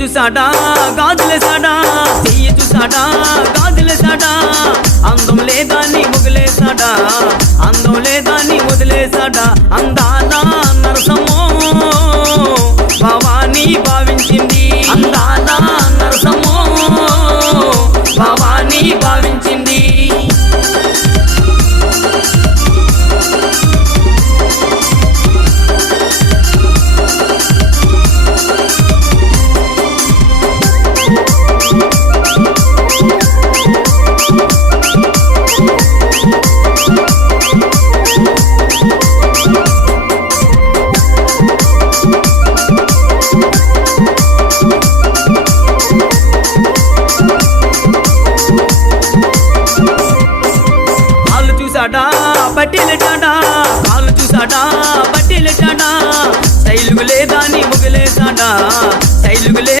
చూసాడా గాజులేసాడా, చెయ్యి చూసాడా గాజులేసాడా, అందం లేదాన్ని వదిలేసాడా, అందం లేదాన్ని వదిలేసాడా. అందాల నరసమ్మో భవానీ భావించింది